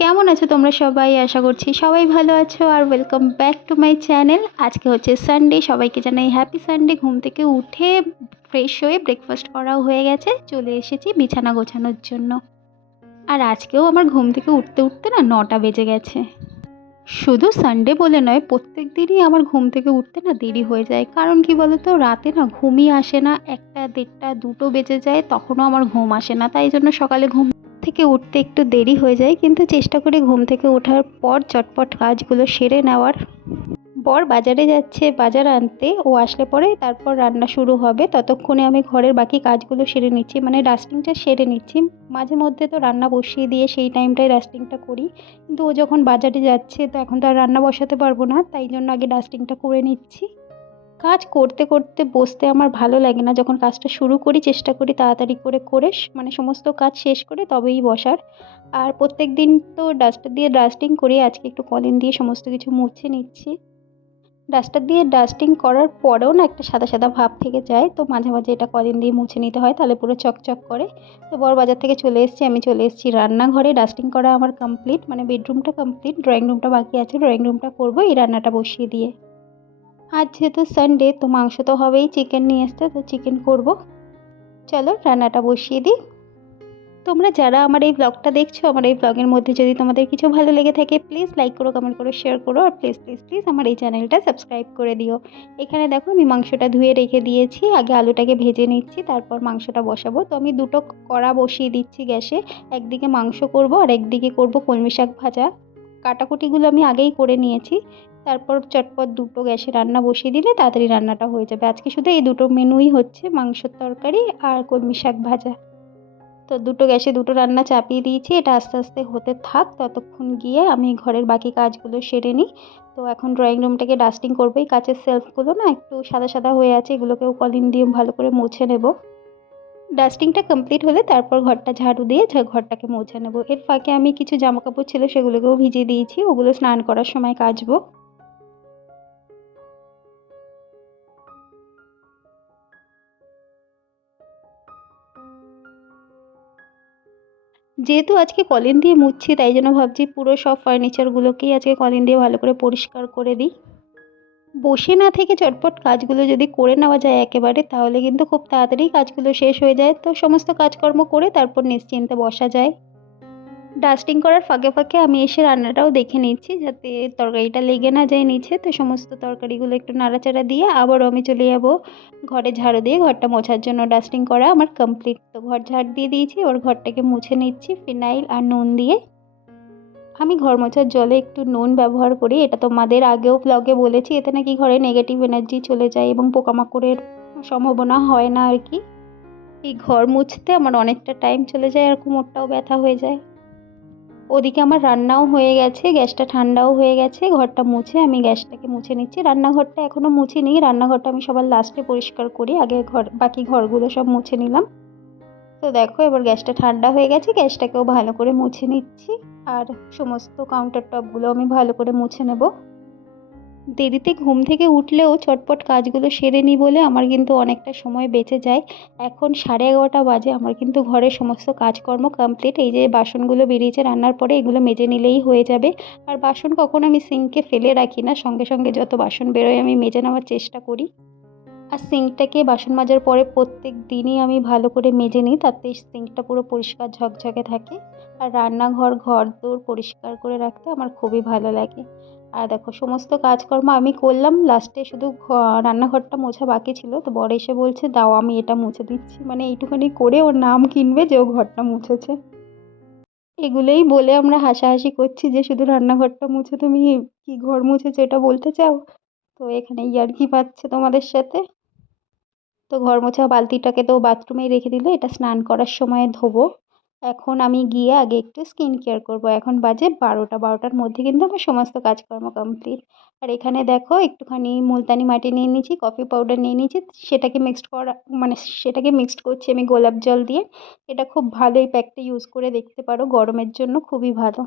কেমন আছো তোমরা সবাই? আশা করছি সবাই ভালো আছো আর welcome back to my channel. আজকে হচ্ছে সানডে, সবাইকে জানাই হ্যাপি সানডে। ঘুম থেকে উঠে ফ্রেশ হয়ে ব্রেকফাস্ট করাও হয়ে গেছে, চলে এসেছি বিছানা গোছানোর জন্য। আর আজকেও আমার ঘুম থেকে উঠতে উঠতে না 9টা বেজে গেছে। শুধু সানডে বলে নয়, প্রত্যেক দিনই আমার ঘুম থেকে উঠতে না দেরি হয়ে যায়। কারণ কি বলো তো, রাতে না ঘুমই আসে না, 1টা 1:30 2টো বেজে যায়, তখনও আমার ঘুম আসে না। তাই জন্য সকালে ঘুম থেকে উঠতে একটু দেরি হয়ে যায়, কিন্তু চেষ্টা করি ঘুম থেকে ওঠার পর চটপট কাজগুলো সেরে নেওয়ার। বর বাজারে যাচ্ছে বাজার আনতে, ও আসলে পরে তারপর রান্না শুরু হবে। ততক্ষণে আমি ঘরের বাকি কাজগুলো সেরে নিচ্ছি, মানে ডাস্টিংটা সেরে নিচ্ছি। মাঝে মধ্যে তো রান্না বসিয়ে দিয়ে সেই টাইমটায় ডাস্টিংটা করি, কিন্তু ও যখন বাজারে যাচ্ছে তো এখন তো আর রান্না বসাতে পারবো না, তাই জন্য আগে ডাস্টিংটা করে নিচ্ছি। কাজ করতে করতে বসতে আমার ভালো লাগে না। যখন কাজটা শুরু করি চেষ্টা করি তাড়াতাড়ি করে মানে সমস্ত কাজ শেষ করে তবেই বসার। আর প্রত্যেক দিন তো ডাস্টার দিয়ে ডাস্টিং করি, আজকে একটু কলিন দিয়ে সমস্ত কিছু মুছে নিচ্ছি। ডাস্টার দিয়ে ডাস্টিং করার পরেও না একটা সাদা সাদা ভাব থেকে যায়, তো মাঝে মাঝে এটা কলিন দিয়ে মুছে নিতে হয়, তাহলে পুরো চকচক করে। তো বড় বাজার থেকে চলে এসেছি, আমি চলে এসেছি রান্নাঘরে। ডাস্টিং করা আমার কমপ্লিট, মানে বেডরুমটা কমপ্লিট, ড্রয়িং রুমটা বাকি আছে। ড্রয়িং রুমটা করবো এই রান্নাটা বসিয়ে দিয়ে। আজ যেহেতু সানডে তো মাংস তো হবেই, চিকেন নিয়ে আসতে, তো চিকেন করব। চলো রান্নাটা বসিয়ে দিই। তোমরা যারা আমার এই ব্লগটা দেখছো, আমার এই ব্লগের মধ্যে যদি তোমাদের কিছু ভালো লেগে থাকে প্লিজ লাইক করো, কমেন্ট করো, শেয়ার করো, আর প্লিজ প্লিজ প্লিজ আমার এই চ্যানেলটা সাবস্ক্রাইব করে দিও। এখানে দেখো আমি মাংসটা ধুয়ে রেখে দিয়েছি, আগে আলুটাকে ভেজে নিচ্ছি, তারপর মাংসটা বসাবো। তো আমি দুটো কড়া বসিয়ে দিচ্ছি গ্যাসে, একদিকে মাংস করব আর একদিকে করব কলমি শাক ভাজা। কাটাকুটিগুলো আমি আগেই করে নিয়েছি। তারপর চটপট দুটো গ্যাসে রান্না বসিয়ে দিলে তাড়াতাড়ি রান্নাটা হয়ে যাবে। আজকে শুধু এই দুটো মেনুই হচ্ছে, মাংসের তরকারি আর কলমি শাক ভাজা। তো দুটো গ্যাসে দুটো রান্না চাপিয়ে দিয়েছি, এটা আস্তে আস্তে হতে থাক, ততক্ষণ গিয়ে আমি ঘরের বাকি কাজগুলো সেরে নিই। তো এখন ড্রয়িং রুমটাকে ডাস্টিং করবো। এই কাচের সেলফগুলো না একটু সাদা সাদা হয়ে আছে, এগুলোকেও কলিন দিয়ে ভালো করে মুছে নেব। ডাস্টিংটা কমপ্লিট হলে তারপর ঘরটা ঝাড়ু দিয়ে ঘরটাকে মুছে নেব। এর ফাঁকে আমি কিছু জামাকাপড় ছিল সেগুলোকেও ভিজিয়ে দিয়েছি, ওগুলো স্নান করার সময় কাচবো। যেহেতু আজকে কলিন দিয়ে মুছছি, তাই জন্য ভাবছি পুরো সব ফার্নিচারগুলোকেই আজকে কলিন দিয়ে ভালো করে পরিষ্কার করে দিই। বসে না থেকে চটপট কাজগুলো যদি করে নেওয়া যায় একেবারে, তাহলে কিন্তু খুব তাড়াতাড়ি কাজগুলো শেষ হয়ে যায়, তো সমস্ত কাজকর্ম করে তারপর নিশ্চিন্তে বসা যায়। ডাস্টিং করার ফাঁকে ফাঁকে আমি এসে রান্নাটাও দেখে নিচ্ছি, যাতে তরকারিটা লেগে না যায় নিচে। তো সমস্ত তরকারিগুলো একটু নাড়াচাড়া দিয়ে আবারও আমি চলে যাব ঘরে ঝাড়ু দিয়ে ঘরটা মোছার জন্য। ডাস্টিং করা আমার কমপ্লিট, তো ঘর ঝাড় দিয়ে দিয়েছি, ওর ঘরটাকে মুছে নিচ্ছি ফিনাইল আর নুন দিয়ে। আমি ঘর মোছার জলে একটু নুন ব্যবহার করি, এটা তোমাদের আগেও ব্লগে বলেছি। এতে নাকি ঘরে নেগেটিভ এনার্জি চলে যায় এবং পোকামাকড়ের সম্ভাবনা হয় না আর কি। এই ঘর মুছতে আমার অনেকটা টাইম চলে যায় আর কোমরটাও ব্যথা হয়ে যায়। ওদিকে আমার রান্নাও হয়ে গেছে, গ্যাসটা ঠান্ডাও হয়ে গেছে। ঘরটা মুছে আমি গ্যাসটাকে মুছে নিচ্ছি। রান্নাঘরটা এখনও মুছিনি, রান্নাঘরটা আমি সবার লাস্টে পরিষ্কার করি, আগে বাকি ঘরগুলো সব মুছে নিলাম। তো দেখো এবার গ্যাসটা ঠান্ডা হয়ে গেছে, গ্যাসটাকেও ভালো করে মুছে নিচ্ছি। আর সমস্ত কাউন্টার টপগুলো আমি ভালো করে মুছে নেব। দেরিতে ঘুম থেকে উঠলেও চটপট কাজগুলো সেরে নিই বলে আমার কিন্তু অনেকটা সময় বেঁচে যায়। এখন 11:30 বাজে, আমার কিন্তু ঘরের সমস্ত কাজকর্ম কমপ্লিট। এই যে বাসনগুলো বেরিয়েছে রান্নার পরে, এগুলো মেজে নিলেই হয়ে যাবে। আর বাসন কখনো আমি সিঙ্কে ফেলে রাখি না, সঙ্গে সঙ্গে যত বাসন বেরোয় আমি মেজে নেওয়ার চেষ্টা করি। আর সিঙ্কটাকে বাসন মাজার পরে প্রত্যেক দিনই আমি ভালো করে মেজে নিই, তাতে সিঙ্কটা পুরো পরিষ্কার ঝকঝকে থাকে। আর রান্নাঘর ঘরদোর পরিষ্কার করে রাখতে আমার খুবই ভালো লাগে। আর দেখো সমস্ত কাজকর্ম আমি করলাম, লাস্টে শুধু রান্নাঘরটা মোছা বাকি ছিল। তো বর এসে বলছে দাও আমি এটা মুছে দিচ্ছি, মানে এইটুখানি করে ওর নাম কিনবে যে ও ঘরটা মুছেছে। এগুলোই বলে আমরা হাসাহাসি করছি যে শুধু রান্নাঘরটা মুছে তুমি কি ঘর মুছেছো এটা বলতে চাও। তো এখানে ইয়ার্কি পাচ্ছে তোমাদের সাথে। তো ঘর মোছা বালতিটাকে তো বাথরুমেই রেখে দিলে, এটা স্নান করার সময় ধোবো। এখন আমি গিয়ে আগে একটু স্কিন কেয়ার করবো। এখন বাজে 12টার মধ্যে কিন্তু আমার সমস্ত কাজকর্ম কমপ্লিট। আর এখানে দেখো একটুখানি মুলতানি মাটি নিয়ে নিয়েছি, কফি পাউডার নিয়ে নিয়েছি, সেটাকে মিক্সড করা, মানে সেটাকে মিক্সড করছি আমি গোলাপ জল দিয়ে। এটা খুব ভালো, এই প্যাকটা ইউজ করে দেখতে পারো, গরমের জন্য খুবই ভালো।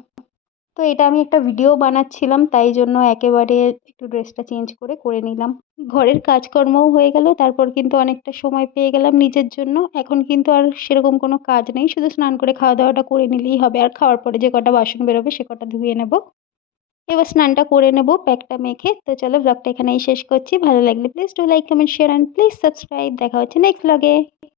তো এটা আমি একটা ভিডিও বানাচ্ছিলাম, তাই জন্য একেবারে একটু ড্রেসটা চেঞ্জ করে নিলাম। ঘরের কাজকর্মও হয়ে গেল, তারপর কিন্তু অনেকটা সময় পেয়ে গেলাম নিজের জন্য। এখন কিন্তু আর সেরকম কোনো কাজ নেই, শুধু স্নান করে খাওয়া-দাওয়াটা করে নিলেই হবে। আর খাওয়ার পরে যে কটা বাসন বেরোবে সে কটা ধুয়ে নেব। এবার স্নানটা করে নেব প্যাকটা মেখে। তো চলো ব্লগটা এখানেই শেষ করছি। ভালো লাগলে please do like, comment, share and please subscribe. দেখা হচ্ছে নেক্সট ব্লগে।